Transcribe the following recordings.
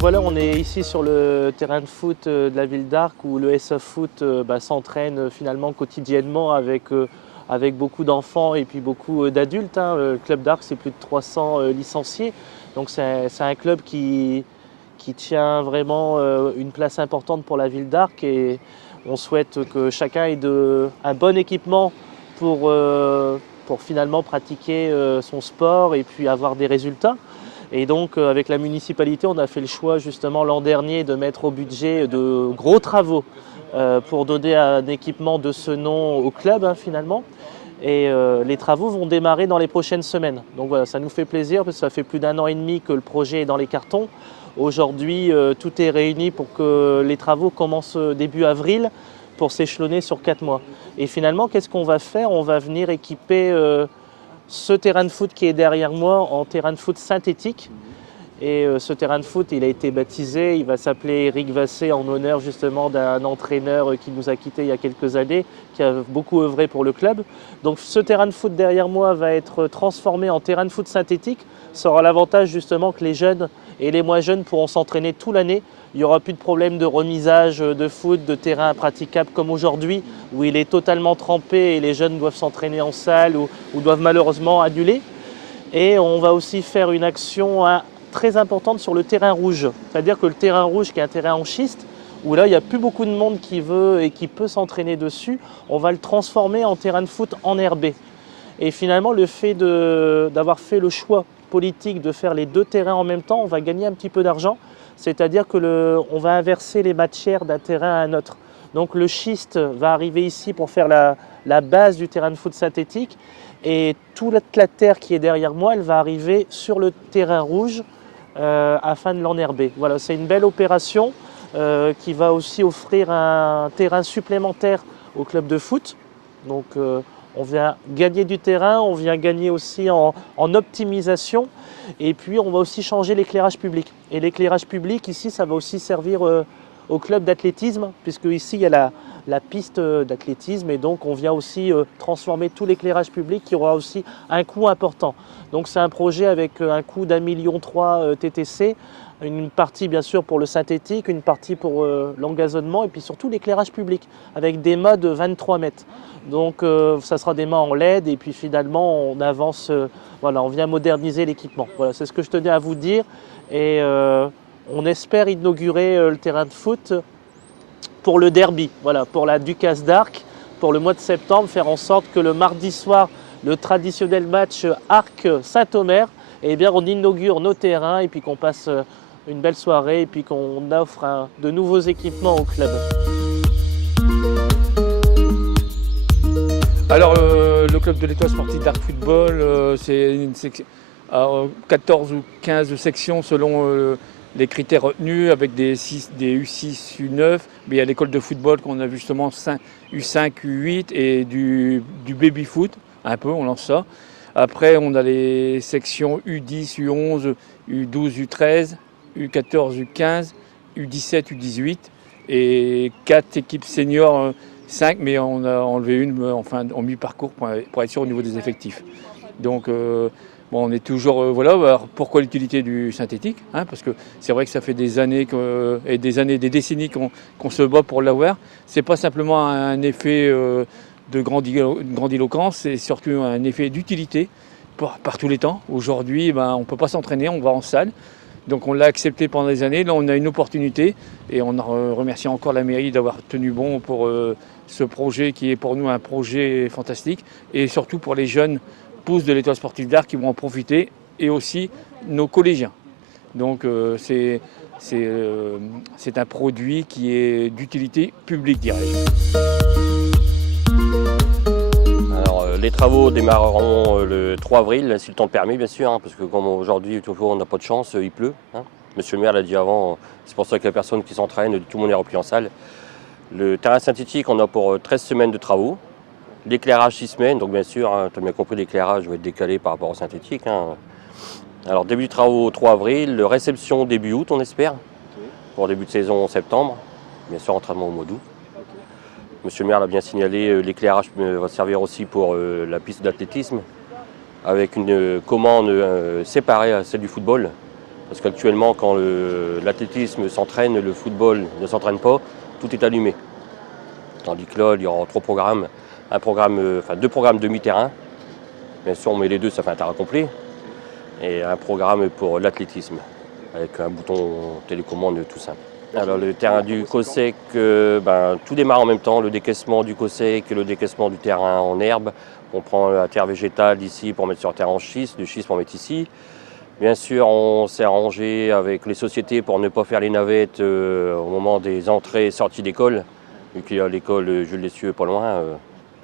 Voilà, on est ici sur le terrain de foot de la ville d'Arc où le SF Foot s'entraîne finalement quotidiennement avec beaucoup d'enfants et puis beaucoup d'adultes. Le club d'Arc, c'est plus de 300 licenciés. Donc c'est un club qui tient vraiment une place importante pour la ville d'Arc et on souhaite que chacun ait un bon équipement pour finalement pratiquer son sport et puis avoir des résultats. Et donc avec la municipalité, on a fait le choix justement l'an dernier de mettre au budget de gros travaux pour donner un équipement de ce nom au club finalement. Et les travaux vont démarrer dans les prochaines semaines. Donc voilà, ça nous fait plaisir parce que ça fait plus d'1 an et demi que le projet est dans les cartons. Aujourd'hui, tout est réuni pour que les travaux commencent début avril pour s'échelonner sur 4 mois. Et finalement, qu'est-ce qu'on va faire? On va venir équiper ce terrain de foot qui est derrière moi en terrain de foot synthétique. Et ce terrain de foot, il a été baptisé, il va s'appeler Eric Vassé en honneur justement d'un entraîneur qui nous a quittés il y a quelques années, qui a beaucoup œuvré pour le club. Donc ce terrain de foot derrière moi va être transformé en terrain de foot synthétique. Ça aura l'avantage justement que les jeunes et les moins jeunes pourront s'entraîner toute l'année. Il n'y aura plus de problème de remisage de foot, de terrain praticable comme aujourd'hui, où il est totalement trempé et les jeunes doivent s'entraîner en salle ou doivent malheureusement annuler. Et on va aussi faire une action très importante sur le terrain rouge. C'est-à-dire que le terrain rouge, qui est un terrain en schiste, où là il n'y a plus beaucoup de monde qui veut et qui peut s'entraîner dessus, on va le transformer en terrain de foot enherbé. Et finalement, le fait d'avoir fait le choix politique de faire les deux terrains en même temps, on va gagner un petit peu d'argent. C'est-à-dire qu'on va inverser les matières d'un terrain à un autre. Donc le schiste va arriver ici pour faire la base du terrain de foot synthétique. Et toute la terre qui est derrière moi, elle va arriver sur le terrain rouge afin de l'enherber. Voilà, c'est une belle opération qui va aussi offrir un terrain supplémentaire au club de foot. Donc on vient gagner du terrain, on vient gagner aussi en optimisation et puis on va aussi changer l'éclairage public. Et l'éclairage public ici, ça va aussi servir au club d'athlétisme puisque ici il y a la piste d'athlétisme et donc on vient aussi transformer tout l'éclairage public qui aura aussi un coût important. Donc c'est un projet avec un coût d'1,3 million TTC, une partie bien sûr pour le synthétique, une partie pour l'engazonnement et puis surtout l'éclairage public avec des mâts de 23 mètres. Donc ça sera des mâts en LED et puis finalement on avance, voilà, on vient moderniser l'équipement. Voilà, c'est ce que je tenais à vous dire et on espère inaugurer le terrain de foot pour le derby, voilà, pour la Ducasse d'Arc, pour le mois de septembre, faire en sorte que le mardi soir, le traditionnel match Arc-Saint-Omer, eh bien, on inaugure nos terrains et puis qu'on passe une belle soirée et puis qu'on offre de nouveaux équipements au club. Alors, le club de l'Étoile sportive d'Arc Football, c'est une section, 14 ou 15 sections selon les critères retenus avec des U6, U9, mais il y a l'école de football qu'on a vu justement U5, U8 et du baby foot, un peu, on lance ça. Après, on a les sections U10, U11, U12, U13, U14, U15, U17, U18 et 4 équipes seniors, 5, mais on a enlevé une en mi-parcours pour être sûr au niveau des effectifs. Donc, bon, on est toujours, voilà, alors pourquoi l'utilité du synthétique, parce que c'est vrai que ça fait des années, des décennies qu'on se bat pour l'avoir. C'est pas simplement un effet de grandiloquence, c'est surtout un effet d'utilité par tous les temps. Aujourd'hui, on ne peut pas s'entraîner, on va en salle. Donc on l'a accepté pendant des années, là on a une opportunité et on remercie encore la mairie d'avoir tenu bon pour ce projet qui est pour nous un projet fantastique et surtout pour les jeunes pousses de l'Étoile sportive d'Arc qui vont en profiter et aussi nos collégiens. Donc c'est un produit qui est d'utilité publique, dirais-je. Alors les travaux démarreront le 3 avril, si le temps le permet bien sûr, parce que comme aujourd'hui on n'a pas de chance, il pleut. Monsieur le maire l'a dit avant, c'est pour ça qu'il y a personne qui s'entraîne, tout le monde est rempli en salle. Le terrain synthétique, on a pour 13 semaines de travaux. L'éclairage 6 semaines, donc bien sûr, tu as bien compris, l'éclairage va être décalé par rapport au synthétique. Alors début de travaux 3 avril, réception début août on espère, pour début de saison en septembre, bien sûr entraînement au mois d'août. Monsieur le maire l'a bien signalé, l'éclairage va servir aussi pour la piste d'athlétisme, avec une commande séparée à celle du football, Parce qu'actuellement, quand l'athlétisme s'entraîne, le football ne s'entraîne pas, tout est allumé. Tandis que là, il y aura 3 programmes, deux programmes demi-terrain. Bien sûr, on met les deux, ça fait un terrain complet. Et un programme pour l'athlétisme, avec un bouton télécommande tout simple. Alors le terrain du COSEC, tout démarre en même temps, le décaissement du COSEC et le décaissement du terrain en herbe. On prend la terre végétale ici pour mettre sur terre en schiste, du schiste pour mettre ici. Bien sûr, on s'est arrangé avec les sociétés pour ne pas faire les navettes au moment des entrées et sorties d'école. Vu qu'il y a l'école Jules Lessieux pas loin,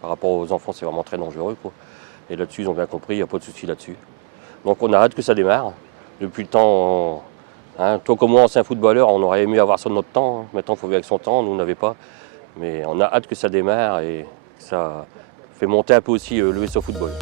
par rapport aux enfants, c'est vraiment très dangereux, quoi. Et là-dessus, ils ont bien compris, il n'y a pas de souci là-dessus. Donc on a hâte que ça démarre. Depuis le temps, toi comme moi, ancien footballeur, on aurait aimé avoir ça de notre temps. Maintenant, il faut vivre avec son temps, nous, on n'avait pas. Mais on a hâte que ça démarre et que ça fait monter un peu aussi le SO Football.